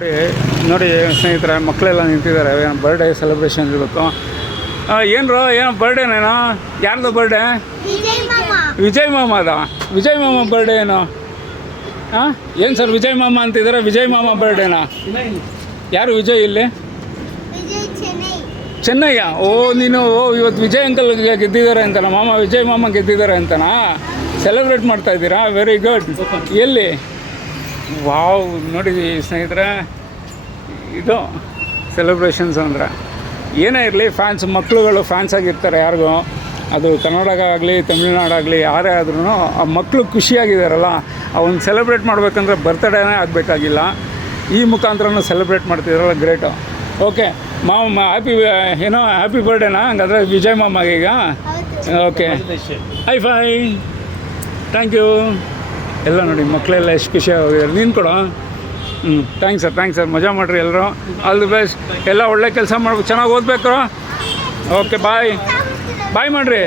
ನೋಡಿ ನೋಡಿ ಸ್ನೇಹಿತರೆ, ಮಕ್ಕಳೆಲ್ಲ ನಿಂತಿದ್ದಾರೆ. ಬರ್ಡೇ ಸೆಲೆಬ್ರೇಷನ್ ಇರಬೇಕು. ಏನು ಬರ್ಡೇನೇನೋ? ಯಾರ್ದು ಬರ್ಡೇ? ವಿಜಯ್ ಮಾಮದ. ವಿಜಯ್ ಮಾಮ ಬರ್ಡೇ ಏನೋ? ಹಾಂ, ಏನು ಸರ್ ವಿಜಯ್ ಮಾಮ ಅಂತಿದ್ದಾರೆ? ವಿಜಯ್ ಮಾಮ ಬರ್ಡೇನಾ? ಯಾರು ವಿಜಯ್ ಇಲ್ಲಿ? ಚೆನ್ನಯ್ಯ. ನೀನು ಇವತ್ತು ವಿಜಯ್ ಅಂಕಲ್ ಗೆದ್ದಿದ್ದಾರೆ ಅಂತನಾ? ಮಾಮ ವಿಜಯ್ ಮಾಮ ಗೆದ್ದಿದ್ದಾರೆ ಅಂತನಾ? ಸೆಲೆಬ್ರೇಟ್ ಮಾಡ್ತಾ ಇದ್ದೀರಾ? Very good. ಎಲ್ಲಿ? ವಾವ್, ನೋಡಿ ಸ್ನೇಹಿತರೆ, ಇದು ಸೆಲೆಬ್ರೇಷನ್ಸ್ ಅಂದರೆ ಏನೇ ಇರಲಿ, ಮಕ್ಕಳುಗಳು ಫ್ಯಾನ್ಸ್ ಆಗಿರ್ತಾರೆ ಯಾರಿಗೂ. ಅದು ಕನ್ನಡಗಾಗಲಿ ತಮಿಳ್ನಾಡಾಗಲಿ ಯಾರೇ ಆದ್ರೂ ಆ ಮಕ್ಕಳು ಖುಷಿಯಾಗಿದ್ದಾರಲ್ಲ, ಅವನ್ನ ಸೆಲೆಬ್ರೇಟ್ ಮಾಡಬೇಕಂದ್ರೆ ಬರ್ತಡೇನೇ ಆಗಬೇಕಾಗಿಲ್ಲ, ಈ ಮುಖಾಂತರನೂ ಸೆಲೆಬ್ರೇಟ್ ಮಾಡ್ತಿದ್ದಾರಲ್ಲ, ಗ್ರೇಟು. ಓಕೆ ಮಾಮ, ಹ್ಯಾಪಿ ಬರ್ಡೇನಾ ಹಂಗಾದ್ರೆ ವಿಜಯ್ ಮಾಮಗೆ ಈಗ? Okay, hi thank you. ಎಲ್ಲ ನೋಡಿ ಮಕ್ಕಳೆಲ್ಲ ಎಷ್ಟು ಖುಷಿಯಾಗಿದ್ದಾರೆ. ನೀನು ಕೊಡು. ಥ್ಯಾಂಕ್ಸ್ ಸರ್, ಮಜಾ ಮಾಡಿರಿ ಎಲ್ಲರೂ. All the best. ಎಲ್ಲ ಒಳ್ಳೆ ಕೆಲಸ ಮಾಡ್ಬೇಕು, ಚೆನ್ನಾಗಿ ಓದಬೇಕು. ಓಕೆ, ಬಾಯ್ ಮಾಡಿರಿ.